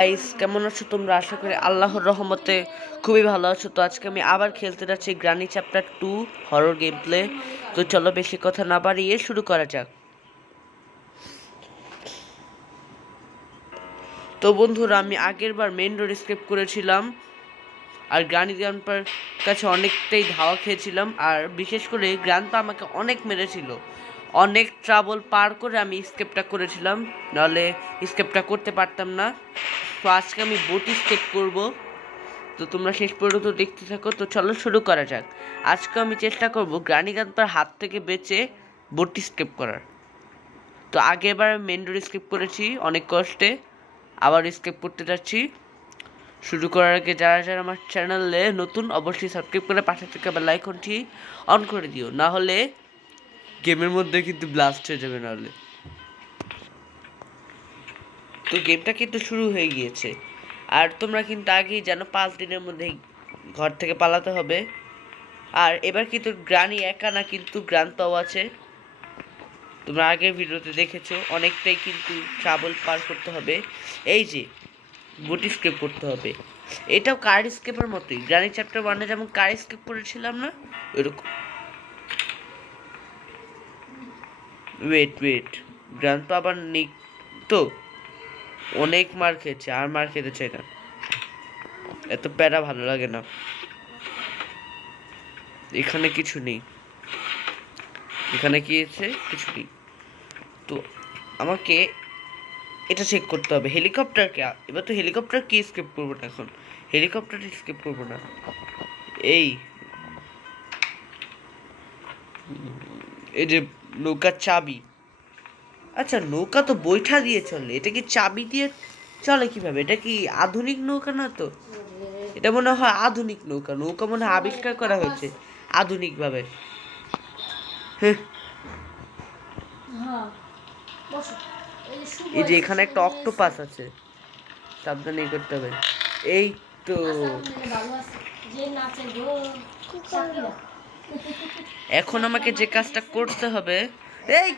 Guys, কেমন আছো তোমরা? আশা করি আল্লাহর রহমতে খুবই ভালো আছো। তো আজকে আমি আবার খেলতে যাচ্ছি granny chapter 2 horror game play. তো চলো বেশি কথা না বাড়িয়ে শুরু করা যাক। তো বন্ধুরা, আমি আগের বার মেইন রোড স্কেপ করেছিলাম আর গ্রানি গ্রান্ডপার কাছে অনেকটাই ধাওয়া খেয়েছিলাম, আর বিশেষ করে গ্রান্ডপা আমাকে অনেক মেরেছিল। অনেক ট্রাবল পার করে আমি স্কেপটা করেছিলাম, নাহলে স্কেপটা করতে পারতাম না। তো আজকে আমি বোট স্কেপ করবো। তো তোমরা শেষ পর্যন্ত দেখতে থাকো। তো চলো শুরু করা যাক। আজকে আমি চেষ্টা করব গ্রানি গান্ডপার হাত থেকে বেঁচে বোটটি স্কেপ করার। তো আগেরবার মেন রোড স্কেপ করেছি অনেক কষ্টে, আবার স্কেপ করতে যাচ্ছি। শুরু করার আগে যারা যারা আমার চ্যানেলে নতুন, অবশ্যই সাবস্ক্রাইব করে পাশে থেকে আবার লাইক ঘন্টি অন করে দিও, না হলে গেমের মধ্যে কিন্তু ব্লাস্ট হয়ে যাবে নাহলে। তো গেমটা কিন্তু শুরু হয়ে গিয়েছে, আর তোমরা কিন্তু আগেই জানো 5 দিনের মধ্যেই ঘর থেকে পালাতে হবে। আর এবার কিন্তু গ্রানি একা না, কিন্তু গ্রান্ডপাও আছে। তোমরা আগের ভিডিওতে দেখেছো, অনেকটাই কিন্তু ট্রাবল পার করতে হবে। এই যে বুট স্কেপ করতে হবে, এটাও কার স্কেপের মতোই। গ্রানি চ্যাপ্টার 1-এ যেমন কার স্কেপ করেছিলাম না, ওইরকম। ওয়েট, গ্রান্ডপা আবার নিক তো অনেক মার খেয়েছে, আর মার খেতে চাই না, এত প্যারা ভালো লাগে না। এখানে কিছু নেই, এখানে কি আছে? কিছু নেই। তো আমাকে এটা চেক করতে হবে হেলিকপ্টারকে। এবার তো হেলিকপ্টার কি স্কেপ করবো না, এখন হেলিকপ্টার স্কেপ করবো না। এই এই যে নৌকার চাবি। আচ্ছা, নৌকা তো বৈঠা দিয়ে চলে, এটা কি চাবি দিয়ে চলে কিভাবে? এটা কি আধুনিক নৌকা না তো? এটা মনে হয় আধুনিক নৌকা। নৌকা মনে হয় আবিষ্কার করা হয়েছে আধুনিকভাবে। হ্যাঁ, এই যে এখানে একটা অক্টোপাস আছে, সাবধানে করতে হবে। এই তো এখন আমাকে যে কাজটা করতে হবে, এই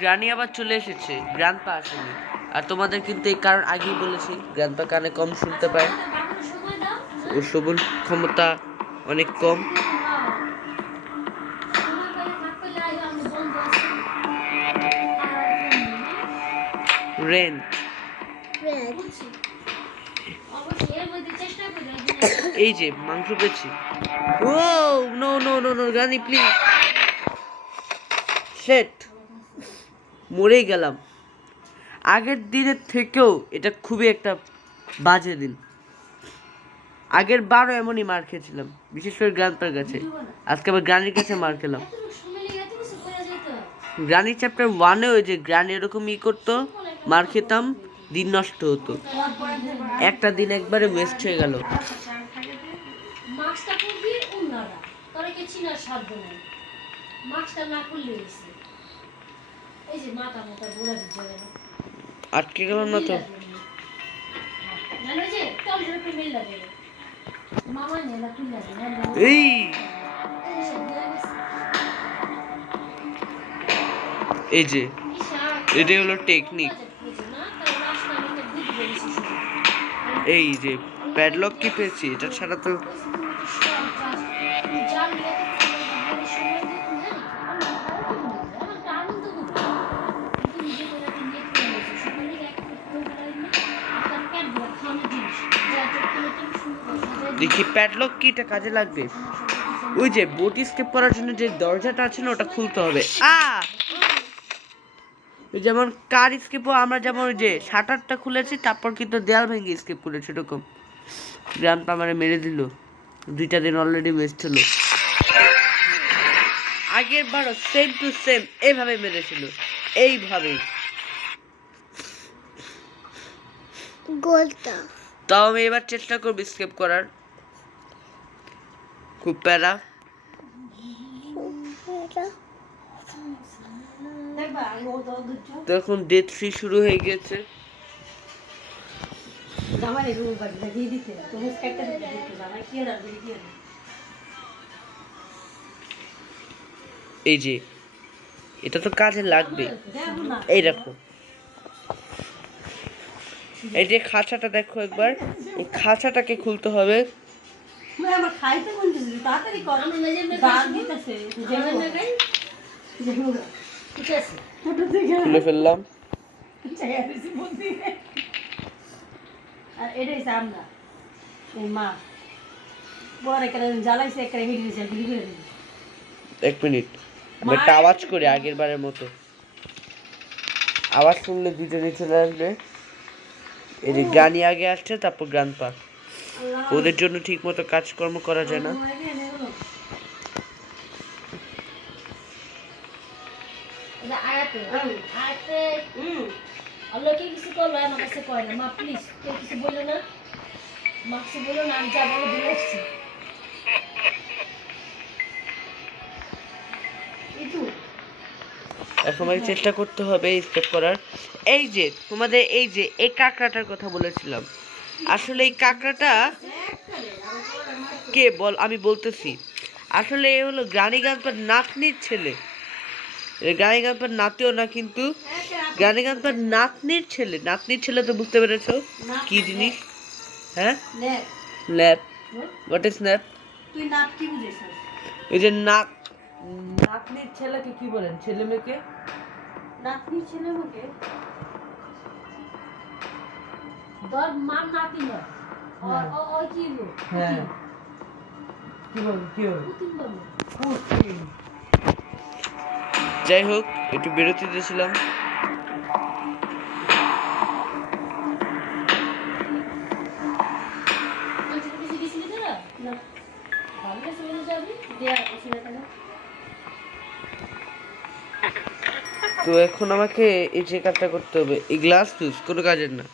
গ্রানি আবার চলে এসেছে, গ্রান্ডপা আসেনি। আর তোমাদের কিন্তু এই কারণ আগেই বলেছি, গ্রান্ডপা কানে কম শুনতে পায়, ওর শ্রবণ ক্ষমতা অনেক কম। রেন্ট, এই যে মাংস পেয়েছি। Oh no no no no, granny please. Shit, মরেই গেলাম। আগের দিনের থেকেও এটা খুবই একটা বাজে দিন। আগের বারও এমনই মার খেয়েছিলাম, বিশেষ করে গ্রান্ডপার কাছে। আজকে আবার গ্রানির কাছে মার খেলাম। গ্রানি চ্যাপ্টার 1-এ ওই যে গ্রানি এরকমই করতো, মার খেতাম, দিন নষ্ট হতো। একটা দিন একবারে ওয়েস্ট হয়ে গেল। আটকে গেলাম না তো? এই এই যে এটাই হলো টেকনিক। এই যে প্যাডলক কি পেয়েছি, এটা ছাড়া তো দেখি প্যাডলক কিটা কাজে লাগবে। ওই যে বোট স্কেপ করার জন্য যে দরজাটা আছে না, ওটা খুলতে হবে। যেমন কার স্কেপও আমরা যেমন ওই যে শাটারটা খুলেছি, তারপর কিন্তু দেয়াল ভেঙে স্কেপ করেছি, এরকম। গ্রান্ডপা আমারে মেরে দিল, 2টা দিন অলরেডি ওয়েস্ট হলো। আগের বারও সেম টু সেম এইভাবে মেরেছিল, এইভাবেই। তাও আমি এবার চেষ্টা করবো স্কেপ করার। খুব প্যারা। তো এখন ডে 3 শুরু হয়ে গেছে। এই যে এটা তো কাজে লাগবে। এই দেখো, এই যে খাঁচাটা দেখো একবার, এই খাঁচাটাকে খুলতে হবে। খুলে ফেললাম। আর এটাই আমরা এই মা বড় একটা জ্বালাইছে একটা হিট দিয়েছে গুলি করে দিল। 1 মিনিট আমি একটা আওয়াজ করি আগের বারের মতো। আওয়াজ শুনলে দুজনে চলে আসবে। এই যে গানি আগে আসছে, তারপর গ্রান্ডপা। ওদের জন্য ঠিক মতো কাজকর্ম করা যায় না। কিছু করলো আমার কাছে কয় না মা প্লিজ কেউ কিছু বললো না, মা কিছু বললো না, আমি যা বলে দিয়ে আসছি। এখন আমাকে চেষ্টা করতে হবে স্টেপ করার। এই যে তোমাদের এই যে এই কাঁকড়াটার কথা বলেছিলাম, আসলে এই কাঁকড়াটা কে বল, আমি বলতেছি। আসলে এ হলো গ্রানি গ্রান্ডপার নাতনির ছেলে। গ্রানি গ্রান্ডপার নাতিও না, কিন্তু গ্রানি গ্রান্ডপার নাতনির ছেলে। নাতনির ছেলে তো বুঝতে পেরেছো কি জিনিস? হ্যাঁ, ন্যাপ। What is nap? তুই নাপ কি বুঝিস? এই যে নাতনির ছেলেকে কি বলেন? ছেলে মেয়েকে নাতনির ছেলে মেয়েকে তোর মা নাতি না ও কি বল? হ্যাঁ, কি বল কি বল? পুতিন বল। যাই হোক, একটু বিরতি দিয়েছিলাম। তো এখন আমাকে এই যে কাজটা করতে হবে। এই গ্লাস জুস কোনো কাজের না।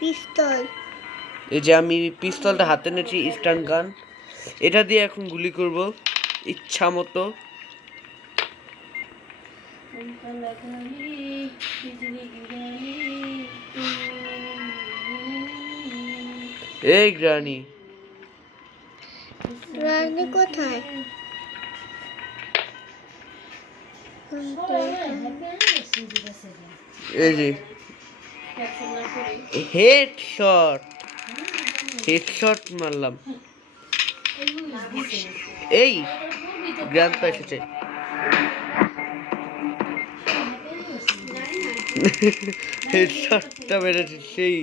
পিস্তল, এই যে আমি পিস্তলটা হাতে নিয়েছি, স্টান গান। এটা দিয়ে এখন গুলি করব ইচ্ছা মতো। এই গ্রানি, রানী কোথায়? এই যে হেডশট, হেডশট মারলাম। এই গ্রান্ডপা এসেছে। হেডশটটা মেরেছে সেই।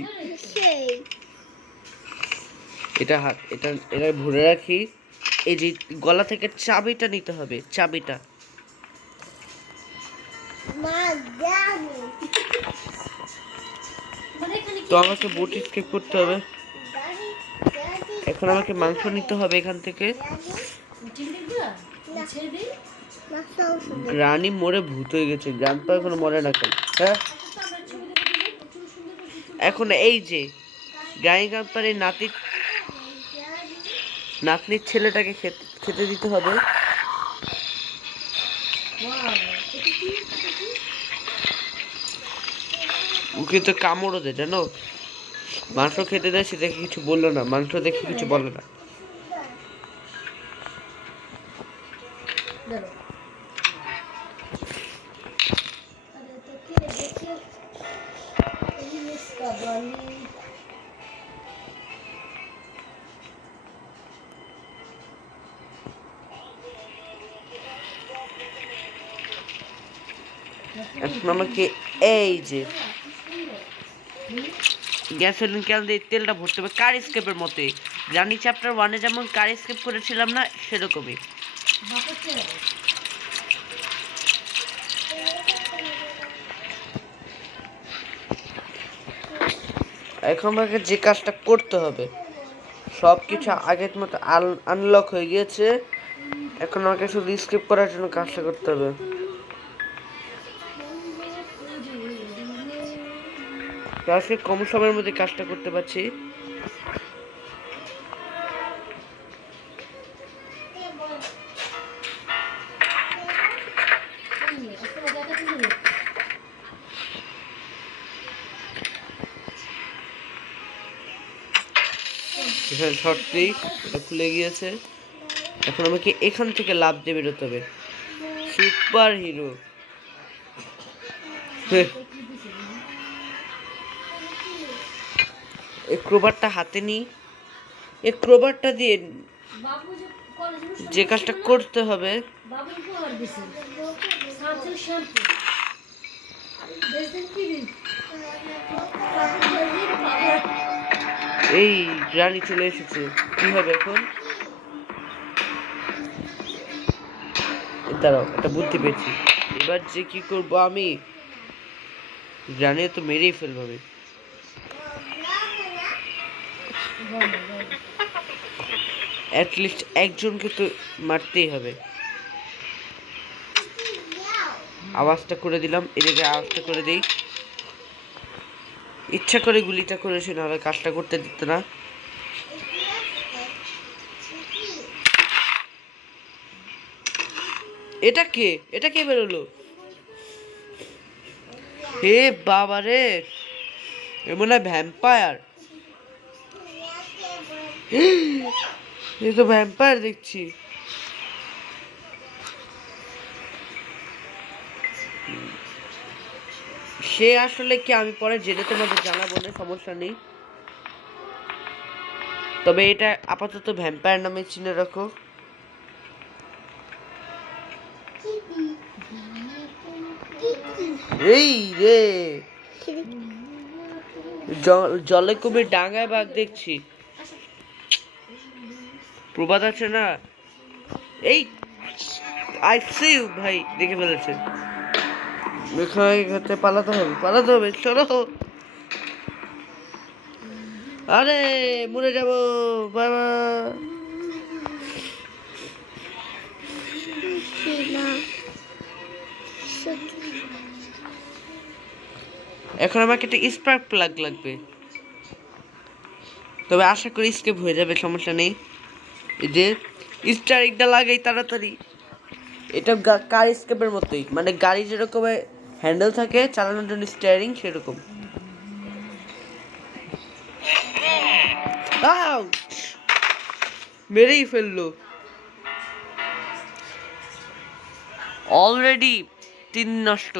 এটা হাত, এটা ভরে রাখি। এই যে গলা থেকে চাবিটা নিতে হবে, চাবিটা। তো আমাকে বোট স্কেপ করতে হবে। এখন আমাকে মাংস নিতে হবে এখান থেকে। গ্রানি মরে ভূত হয়ে গেছে, গ্রান্ডপা এখনো মরে না কেন? হ্যাঁ, এখন এই যে গ্রানি গ্রান্ডপার এই নাতনির ছেলেটাকে খেতে দিতে হবে। ওকে তো কামড়ও দেয় জানো। মাংস খেতে দেয়, সে দেখে কিছু বললো না, মাংস দেখে কিছু বলে না। এখন আমাকে এই যে গ্যাসোলিন ক্যান দিয়ে তেলটা ভরতে হবে কার স্কেপের মতোই। জানি চ্যাপ্টার 1-এ যেমন কার স্কেপ করেছিলাম না, সেরকমই। এখন আমাকে যে কাজটা করতে হবে, সব কিছু আগের মতো আনলক হয়ে গিয়েছে। এখন আমাকে শুধু স্কিপ করার জন্য কাজটা করতে হবে। আজকে কম সময়ের মধ্যে কাজটা করতে পারছি। এখানে শর্ট দিই, এটা খুলে গিয়েছে। এখন আমাকে এখান থেকে লাভ দিয়ে বেরোতে হবে। Super hero. এই ক্রোবারটা হাতে নিই, এই ক্রোবারটা দিয়ে বাবু যে কলেজে যে কাজটা করতে হবে, বাবু উপহার দিছে সানসিল্ক শ্যাম্পু দেখেন কি দিন এই রানী চলে এসেছে। কি হবে এখন? দাঁড়াও, একটা বুদ্ধি পেয়েছি। এবার যে কি করব আমি, রানী তো মেরেই ফেলবো আমি। অ্যাটলিস্ট একজনকে তো মারতেই হবে। আওয়াজটা করে দিলাম, এদিকে আওয়াজটা করে দিই। ইচ্ছা করে গুলিটা করেছি, নাহলে কাজটা করতে দিত না। এটা কে? এটা কে বেরোলো? হে বাবা রে, এ মনে হয় ভ্যাম্পায়ার। এ তো ভ্যাম্পায়ার দেখছি। সে আসলে কি আমি পরে জেনে তোমাদের জানাবো না, সমস্যা নেই। তবে এটা আপাতত ভ্যাম্পায়ার নামে চিনে রাখো। এই রে, জলে কুমির ডাঙায় বাঘ দেখছি। প্রবাদ আছে না, এই আই সি ইউ ভাই, দেখে ফেলেছে। এখানে পালাতে হবে, পালাতে হবে, চলো। আরে মরে যাবো বাবা। এখন আমাকে একটা স্পার্ক প্লাগ লাগবে, তবে আশা করি স্কেপ হয়ে যাবে, সমস্যা নেই। এই যে স্টারিংটা লাগাই তাড়াতাড়ি। এটা কার স্কেপের মতোই, মানে গাড়ি যেরকম হ্যান্ডেল থাকে চালানোর জন্য স্টিয়ারিং, সেরকম। মেরেই ফেললো। অলরেডি 3 নষ্ট।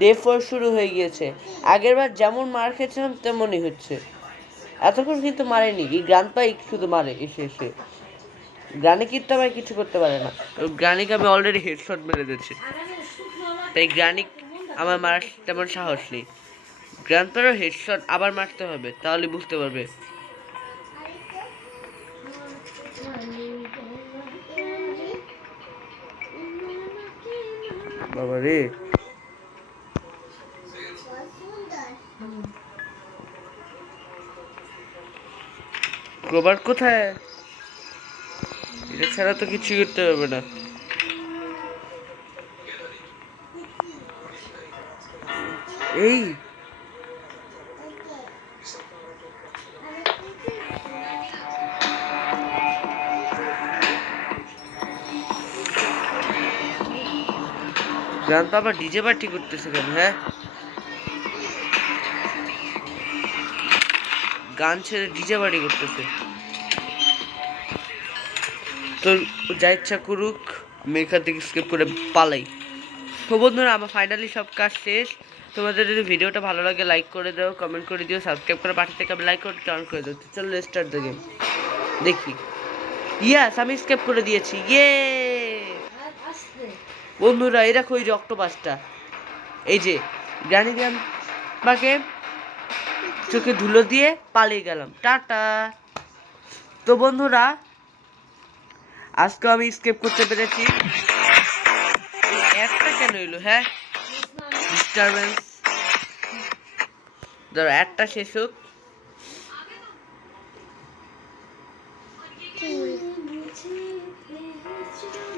ডে 4 শুরু হয়ে গিয়েছে। আগের বার যেমন মার খেয়েছিলাম তেমনই হচ্ছে। এতক্ষণ কিন্তু মারেনি, এই গ্রান্ডপাই শুধু মারে এসে এসে। গ্রানি কিন্তু আবার কিছু করতে পারে না। গ্রানিকে আমি অলরেডি হেডশট মেরে দিয়েছি, তাই গ্রানিক আমার মারার তেমন সাহস নেই। গ্রান্ডপারও হেডশট আবার মারতে হবে, তাহলে বুঝতে পারবে। বাবা রে, ক্রোবার কোথায়? এটা ছাড়া তো কিছু করতে হবে না। এই গান বাবা ডিজে পার্টি করতেছে কেন? হ্যাঁ, গান ছেড়ে ডিজে পার্টি করতেছে। তো যা ইচ্ছা করুক, আমি এখান থেকে স্কিপ করে পালাই। তো বন্ধুরা, আমার ফাইনালি সব কাজ শেষ। তোমাদের যদি ভিডিওটা ভালো লাগে লাইক করে দাও, কমেন্ট করে দিও, সাবস্ক্রাইব করে পাশে থেকে লাইক করে টার্ন করে দাও। চলো স্টার্ট দ্য গেম। দেখি। ইয়াস, আমি স্কিপ করে দিয়েছি। ইয়ে বন্ধুরা, এই দেখো এই যে অক্টোপাসটা, এই যে গ্রানি গ্রাম্পাকে চোখে ধুলো দিয়ে পালিয়ে গেলাম। টাটা। তো বন্ধুরা, আজকে আমি স্কেপ করতে পেরেছি। একটা কেন এলো? হ্যাঁ, ডিস্টারবেন্স। ধরো একটা শেষ হোক।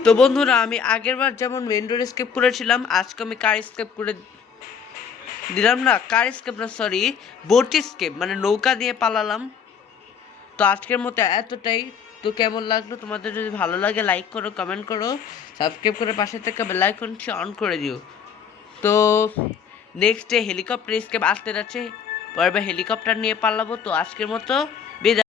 তো বন্ধুরা, আমি আগের বার যেমন মেন রোড স্কেপ করেছিলাম, আজকে আমি কার স্কেপ করে দিলাম। না, কার স্কেপ না, সরি, বোট স্কেপ, মানে নৌকা দিয়ে পালালাম। তো আজকের মতো এতটাই। তো কেমন লাগলো? তোমাদের যদি ভালো লাগে লাইক করো, কমেন্ট করো, সাবস্ক্রাইব করে পাশে থেকে বেল আইকনটি অন করে দিও। তো নেক্সট ডে হেলিকপ্টার স্কেপ আসতে যাচ্ছে, পরে হেলিকপ্টার নিয়ে পালাবো। তো আজকের মতো বিদায়।